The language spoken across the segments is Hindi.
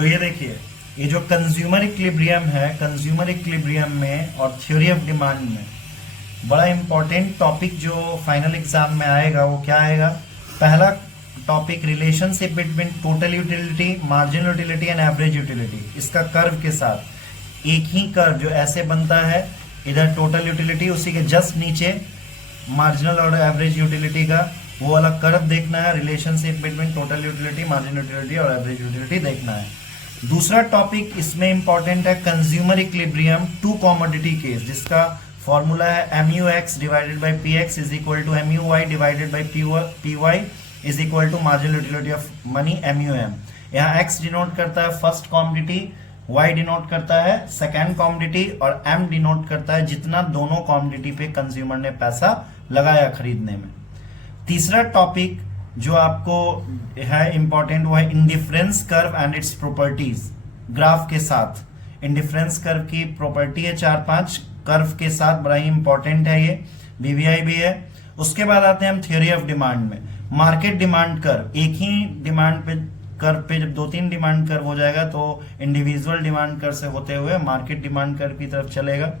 तो ये देखिए, ये जो कंज्यूमर इक्विलिब्रियम है, कंज्यूमर इक्विलिब्रियम में और थ्योरी ऑफ डिमांड में बड़ा इंपॉर्टेंट टॉपिक जो फाइनल एग्जाम में आएगा वो क्या आएगा। पहला topic relationship between total utility, marginal utility and average utility. इसका कर्व के साथ एक ही कर्व जो ऐसे बनता है, इधर टोटल यूटिलिटी, उसी के जस्ट नीचे मार्जिनल और एवरेज यूटिलिटी का वो वाला कर्व देखना है। Relationship between total utility, marginal utility और एवरेज यूटिलिटी देखना है। दूसरा टॉपिक इसमें इंपॉर्टेंट है consumer equilibrium two commodity case, जिसका फॉर्मूला है MUX divided by PX is equal to MUY divided by PY is equal to marginal utility of money MUM। यहाँ X डिनोट करता है फर्स्ट कमोडिटी, Y डिनोट करता है सेकेंड कमोडिटी और M डिनोट करता है जितना दोनों कमोडिटी पे कंज्यूमर ने पैसा लगाया खरीदने में। तीसरा टॉपिक जो आपको है इंपॉर्टेंट वो है indifference curve and its properties. Graph के साथ इंडिफरेंस कर्व की प्रॉपर्टी है 4-5 कर्व के साथ, बड़ा ही इंपॉर्टेंट है ये, BBI भी है। उसके बाद आते हैं हम थ्योरी ऑफ डिमांड में। मार्केट डिमांड कर्व, एक ही डिमांड पे कर्व पे जब 2-3 डिमांड कर्व हो जाएगा तो इंडिविजुअल डिमांड कर्व से होते हुए मार्केट डिमांड कर्व की तरफ चलेगा।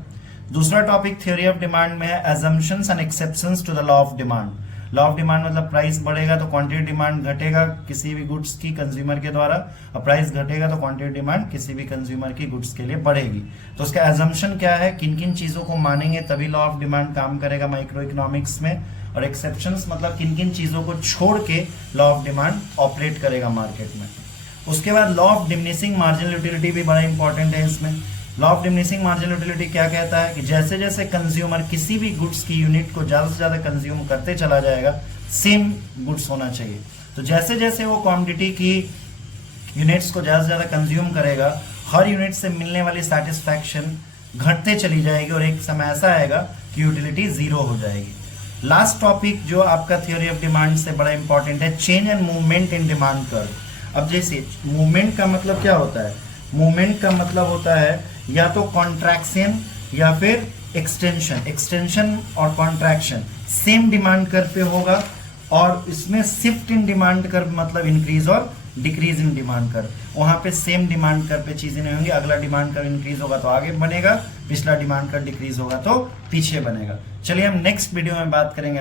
दूसरा टॉपिक थ्योरी ऑफ डिमांड में है assumptions and exceptions to the law of demand. Law of demand मतलब प्राइस बढ़ेगा तो क्वांटिटी डिमांड घटेगा किसी भी गुड्स की कंज्यूमर के द्वारा, और प्राइस घटेगा तो क्वांटिटी डिमांड किसी भी कंज्यूमर की गुड्स के लिए बढ़ेगी। तो उसका एजम्पशन क्या है, किन किन चीजों को मानेंगे तभी लॉ ऑफ डिमांड काम करेगा माइक्रो इकोनॉमिक्स में, और एक्सेप्शंस मतलब किन किन चीजों को छोड़ के लॉ ऑफ डिमांड ऑपरेट करेगा मार्केट में। उसके बाद law of diminishing marginal utility भी बड़ा इंपॉर्टेंट है इसमें। Law of diminishing marginal utility क्या कहता है कि जैसे जैसे कंज्यूमर किसी भी गुड्स की यूनिट को ज्यादा से ज्यादा कंज्यूम करते चला जाएगा, सेम गुड्स होना चाहिए। तो जैसे जैसे वो क्वांटिटी की यूनिट्स को ज्यादा से ज्यादा कंज्यूम करेगा, हर यूनिट से मिलने वाली सेटिस्फैक्शन घटते चली जाएगी और एक समय ऐसा आएगा कि यूटिलिटी जीरो हो जाएगी। लास्ट टॉपिक जो आपका थ्योरी ऑफ डिमांड से बड़ा इंपॉर्टेंट है, change and movement in demand curve. अब जैसे मूवमेंट का मतलब क्या होता है, मूवमेंट का मतलब होता है या तो कॉन्ट्रैक्शन या फिर एक्सटेंशन। एक्सटेंशन और कॉन्ट्रैक्शन सेम डिमांड कर्व पे होगा, और इसमें शिफ्ट इन डिमांड कर्व मतलब इंक्रीज और डिक्रीज इन डिमांड कर्व। वहां पे सेम डिमांड कर्व पे चीजें नहीं होंगी, अगला डिमांड कर्व इंक्रीज होगा तो आगे बनेगा, पिछला डिमांड कर्व डिक्रीज होगा तो पीछे बनेगा। चलिए हम नेक्स्ट वीडियो में बात करेंगे